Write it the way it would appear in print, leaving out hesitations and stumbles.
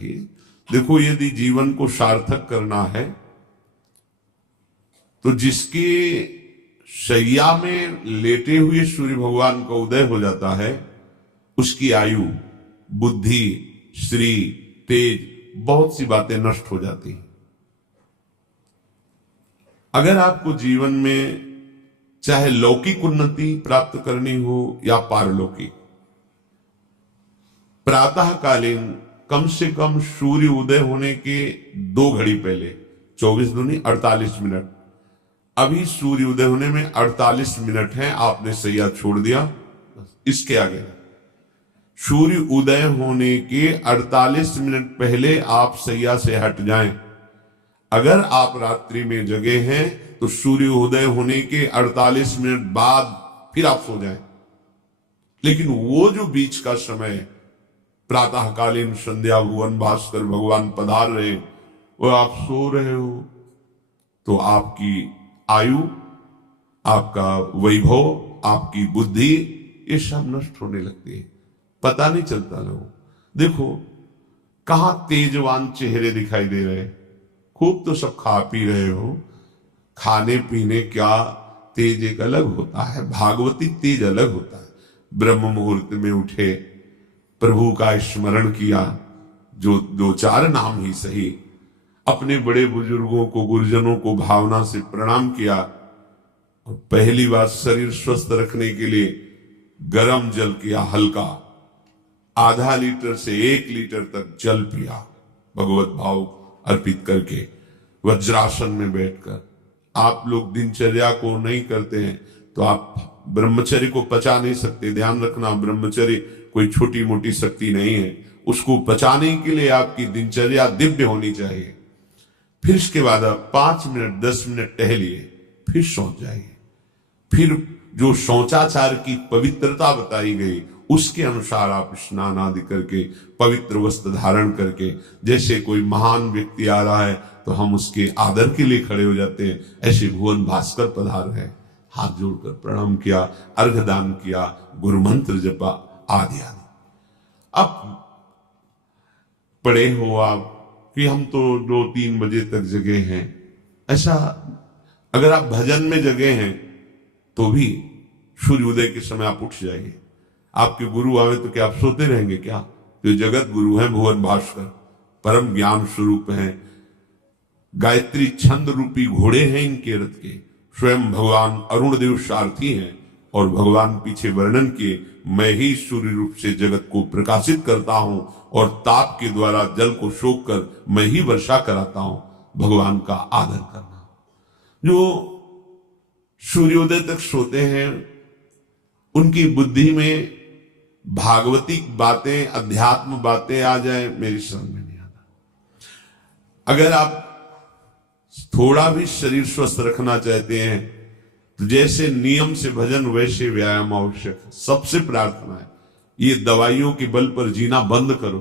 चाहिए। देखो, यदि जीवन को सार्थक करना है तो जिसके शैया में लेटे हुए सूर्य भगवान का उदय हो जाता है, उसकी आयु, बुद्धि, श्री, तेज, बहुत सी बातें नष्ट हो जाती हैं। अगर आपको जीवन में चाहे लौकिक उन्नति प्राप्त करनी हो या पारलौकिक, प्रातःकालीन कम से कम सूर्य उदय होने के 2 घड़ी पहले, 24 दूनी 48 मिनट, अभी सूर्य उदय होने में 48 मिनट है, आपने सैया छोड़ दिया, इसके आगे सूर्य उदय होने के 48 मिनट पहले आप सैया से हट जाएं। अगर आप रात्रि में जगे हैं तो सूर्य उदय होने के 48 मिनट बाद फिर आप सो जाएं। लेकिन वो जो बीच का समय, प्रातःकालीन संध्या भुवन भास्कर भगवान पधार रहे, वो आप सो रहे हो, तो आपकी आयु, आपका वैभव, आपकी बुद्धि, ये सब नष्ट होने लगती है, पता नहीं चलता। लोग देखो कहां तेजवान चेहरे दिखाई दे रहे हैं। खूब तो सब खा पी रहे हो, खाने पीने क्या तेज एक अलग होता है, भागवती तेज अलग होता है। ब्रह्म मुहूर्त में उठे, प्रभु का स्मरण किया, जो 2-4 नाम ही सही, अपने बड़े बुजुर्गों को, गुरुजनों को भावना से प्रणाम किया, और पहली बात शरीर स्वस्थ रखने के लिए गर्म जल किया, हल्का, आधा लीटर से 1 लीटर तक जल पिया, भगवत भाव अर्पित करके, वज्रासन में बैठकर। आप लोग दिनचर्या को नहीं करते हैं तो आप ब्रह्मचर्य को पचा नहीं सकते। ध्यान रखना, ब्रह्मचर्य कोई छोटी मोटी शक्ति नहीं है, उसको पचाने के लिए आपकी दिनचर्या दिव्य होनी चाहिए। फिर इसके बाद आप 5 मिनट 10 मिनट टहलिए, फिर सो जाइए। फिर जो शौचाचार की पवित्रता बताई गई उसके अनुसार आप स्नान आदि करके, पवित्र वस्त्र धारण करके, जैसे कोई महान व्यक्ति आ रहा है तो हम उसके आदर के लिए खड़े हो जाते हैं, ऐसे भुवन भास्कर पधार है, हाथ जोड़कर प्रणाम किया, अर्घदान किया, गुरु मंत्र जपा, आदि आदि। अब पड़े हो आप कि हम तो 2-3 बजे तक जगे हैं, ऐसा अगर आप भजन में जगे हैं तो भी सूर्योदय के समय आप उठ जाइए। आपके गुरु आवे तो क्या आप सोते रहेंगे क्या? जो जगत गुरु हैं भुवन भास्कर, परम ज्ञान स्वरूप हैं, गायत्री छंद रूपी घोड़े हैं इनके रथ के, स्वयं भगवान अरुण देव सारथी हैं, और भगवान पीछे वर्णन किए, मैं ही सूर्य रूप से जगत को प्रकाशित करता हूं और ताप के द्वारा जल को सोख कर मैं ही वर्षा कराता हूं। भगवान का आदर करना। जो सूर्योदय तक सोते हैं उनकी बुद्धि में भागवतिक बातें, अध्यात्म बातें आ जाए, मेरी समझ में नहीं आता। अगर आप थोड़ा भी शरीर स्वस्थ रखना चाहते हैं तो जैसे नियम से भजन वैसे व्यायाम आवश्यक है। सबसे प्रार्थना है, ये दवाइयों के बल पर जीना बंद करो।